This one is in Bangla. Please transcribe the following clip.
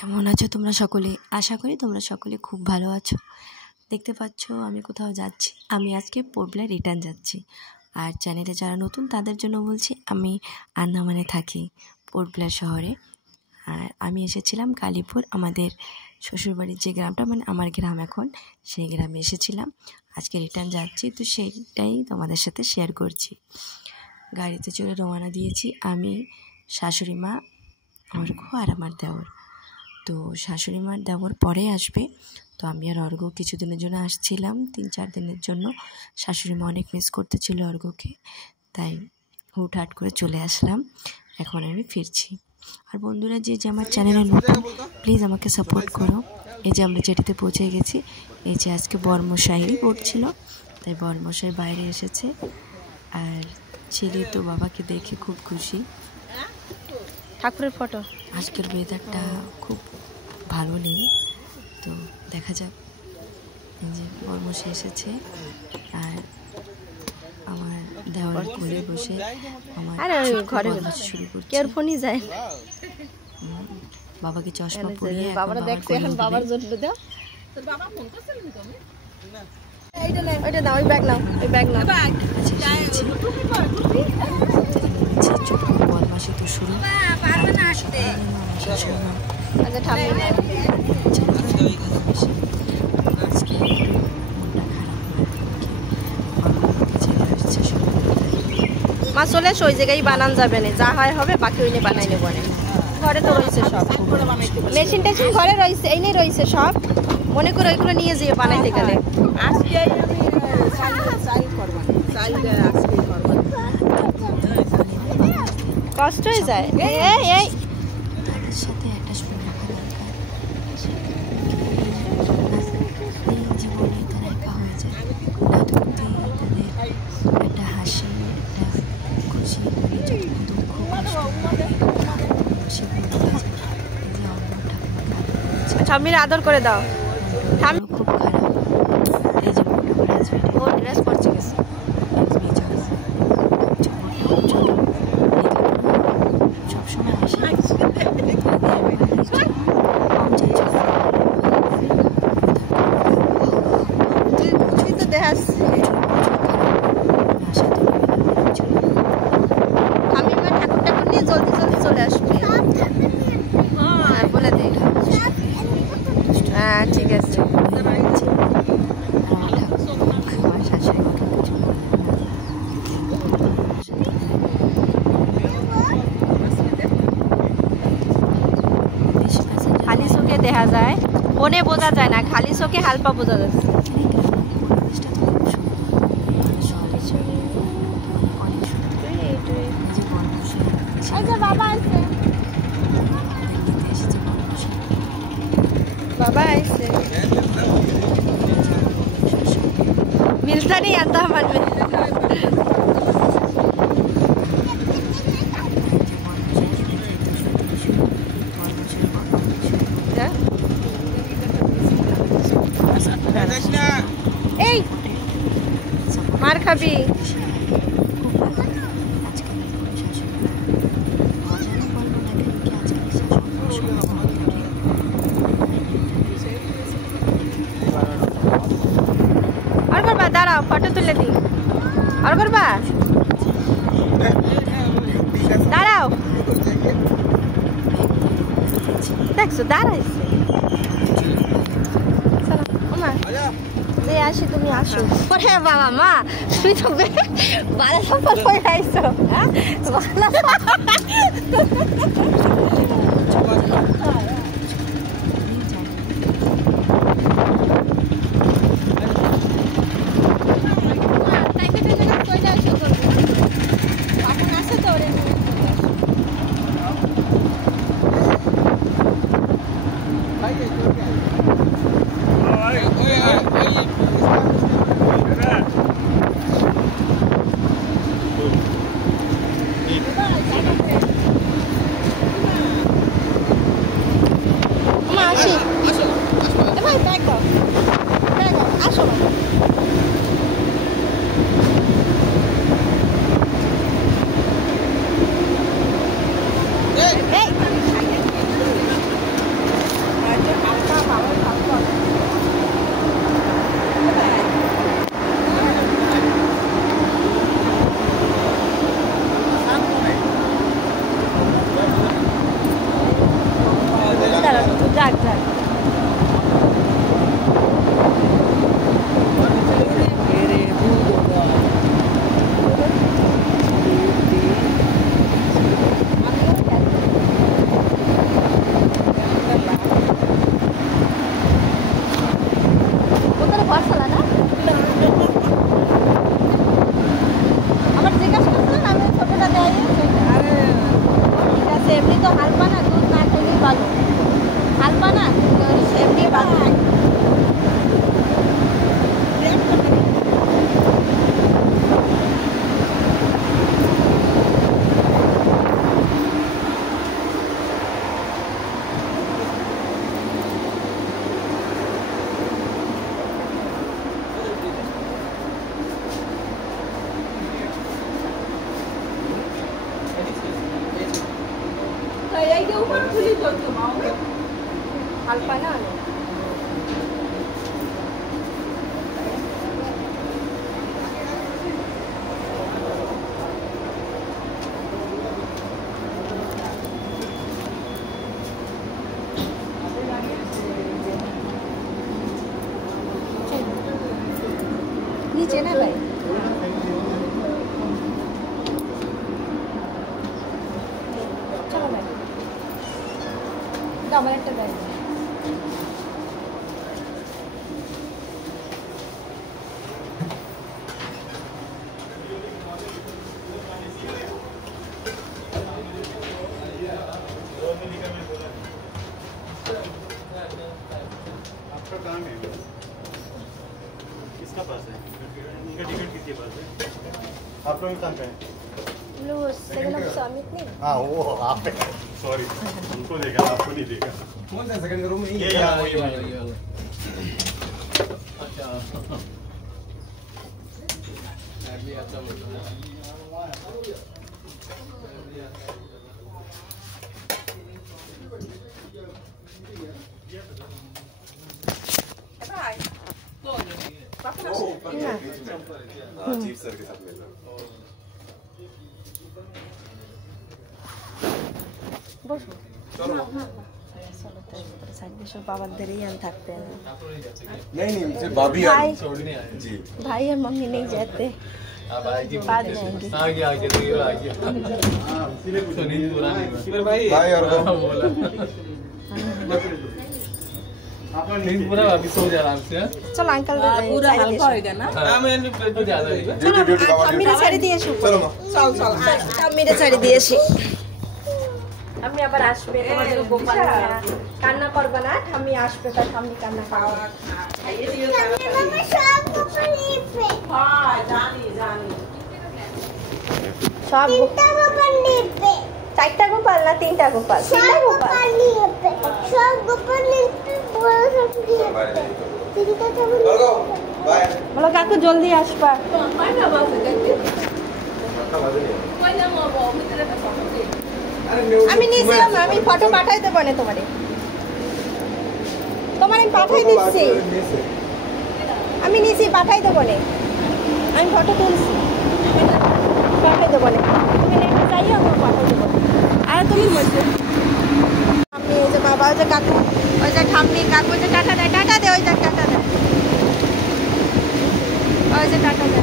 কেমন আছো তোমরা সকলে? আশা করি তোমরা সকলে খুব ভালো আছো। দেখতে পাচ্ছ আমি কোথাও যাচ্ছি, আমি আজকে পোর্টব্লেয়ার রিটার্ন যাচ্ছি। আর চ্যানেলে যারা নতুন তাদের জন্য বলছি, আমি আন্দামানে থাকি, পোর্টব্লেয়ার শহরে। আর আমি এসেছিলাম কালীপুর, আমাদের শ্বশুরবাড়ির যে গ্রামটা, মানে আমার গ্রাম এখন, সেই গ্রামে এসেছিলাম। আজকে রিটার্ন যাচ্ছি, তো সেইটাই তোমাদের সাথে শেয়ার করছি। গাড়িতে চড়ে রওনা দিয়েছি আমি, শাশুড়ি মা, অর্ঘ্য আর আমার দেওর। তো শাশুড়ি মার দেওর পরে আসবে, তো আমি আর অর্ঘ্য কিছুদিনের জন্য আসছিলাম, 3-4 দিনের জন্য। শাশুড়ি মা অনেক মিস করতেছিল অর্ঘ্যকে, তাই হুটহাট করে চলে আসলাম। এখন আমি ফিরছি। আর বন্ধুরা, যে আমার চ্যানেলে নতুন, প্লিজ আমাকে সাপোর্ট করো। এই যে আমরা যেটিতে পৌঁছে গেছি, এই যে আজকে বরমশাই পড়ছিল, তাই বরমশাই বাইরে এসেছে। আর ছেলে তো বাবাকে দেখে খুব খুশি। ঠাকুরের ফটো। আজকের ওয়েদারটা খুব ভালো নেই, তো দেখা যাক। এই যে বরমশাই এসেছে, আর আমার দেওয়ার কোলে বসে আমার ঘরে শুরু করছে। কেউ ফোনই যায়, বাবাকে চশমা পরিয়ে বাবারা দেখছে এখন বাবার জন্য দাও। তোর বাবা ফোন করছিল না তুমি? না, ওইটা দাও, ওই ব্যাগ নাও, ওই ব্যাগ নাও। বদমাশি তো শুরু। পারবে না আসতে। আচ্ছা ঠাম্মি না, মা চলে এসো, ওই জায়গায় বানান যাবে না, যা হয় হবে, বাকি ওই নিয়ে বানাই নেবো না। ঘরে তো রয়েছে সব, মেশিন টেশিন ঘরে রয়েছে, এই নিয়ে রয়েছে সব। মনে করে ওইগুলো নিয়ে যেয়ে বানাইতে গেলে আজকে কষ্ট হয়ে যায়। এই সাথে একটা সময় রাখা দরকার, জীবনে তারা একা হয়ে যায়। তাদের একটা হাসি, একটা খুশি, দুঃখ, ঠাম্মির আদর করে দাও। খুব খারাপ। এই যে ও ড্রেস পরছে গেছে। সবসময় হাসি। তুই তো দেখাস আমি এবার ঠাকুর ঠাকুর নিয়ে জলদি জলদি চলে আসবে। হ্যাঁ বলে দে। হ্যাঁ ঠিক আছে। খালি চোখে দেখা যায়, ফোনে বোঝা যায় না, খালি চোখে হালকা বোঝা যাচ্ছে। बाबा ऐसे मिलता नहीं आता मन में। এই মার খাবি। और करबा दाঁড়াও, ফটো তুলে দি। और करबा দাঁড়াও, দেখছো দাঁড়াইছে। চলো ওমা যে আসি, তুমি আসো। ওরে বাবা মা, তুই তো ভালো সফল হয়ে আইছো। হ্যাঁ হাল বানান এমনি বানান হাল বানান নিচে না ভাই চলো ভাই আমার একটা ব্যাগ आपका काम है किसका पास है उनका टिकट किसके पास है आप लोग कहाँ पे हैं लो सेकंड ऑफ समिट नहीं हाँ वो आप सॉरी उनको देखा आपको नहीं देखा कौन सा सेकंड रूम में ये यहाँ वही अच्छा अभी अच्छा बोल चीफ सर के साथ मिलना বসো चलो বাবাদেরই আর থাকতে না नहीं नहीं सिर्फ भाभी भाई। और छोड़ने आए जी भाई और मम्मी नहीं जाते अब आएगी बाद में आएंगे आगे तो ये आ गया तो नींद पूरा नहीं भाई और बोला नींद पूरा अभी सो जा आराम से चलो अंकल पूरा हल्का होएगा ना हाँ मैंने तो ज्यादा है চলো আমিরে ছাড়ি দিয়ে এসো চলো চল আমিরে ছাড়ি দিয়ে এসি আমি আবার আসবে তোমাদের গোপাল কান্না করবে না আমি আসবে তার সামনে কান্না করবে খাইয়ে দিও আমি সব গোপাল নিবে হ্যাঁ জানি সব গোপাল নিবে চারটা গোপাল না তিনটা গোপাল তিনটা গোপাল নিবে সব গোপাল নিবে বড় সব নিবে তিনটা তুমি বাই বলো কাকু জলদি আসবা পাই না বাবু দেখতে কই না বাবু ভিতরে তো সব আমি নিছিলাম আমি ফটো পাঠাই দেব না তোমারে তোমারে পাঠাই দিচ্ছি আমি নিছি পাঠাই দেব না আমি ফটো তুলছি পাঠাই দেব না তুমি নেটে যাইও আমি পাঠাই দেব আর তুমি বলছো আমি এই যে বাবা ওই যে কাকু ওই যে ঠাম্মি কাকু যে টাটা দে ওই যে টাটা দে ওই যে টাটা দে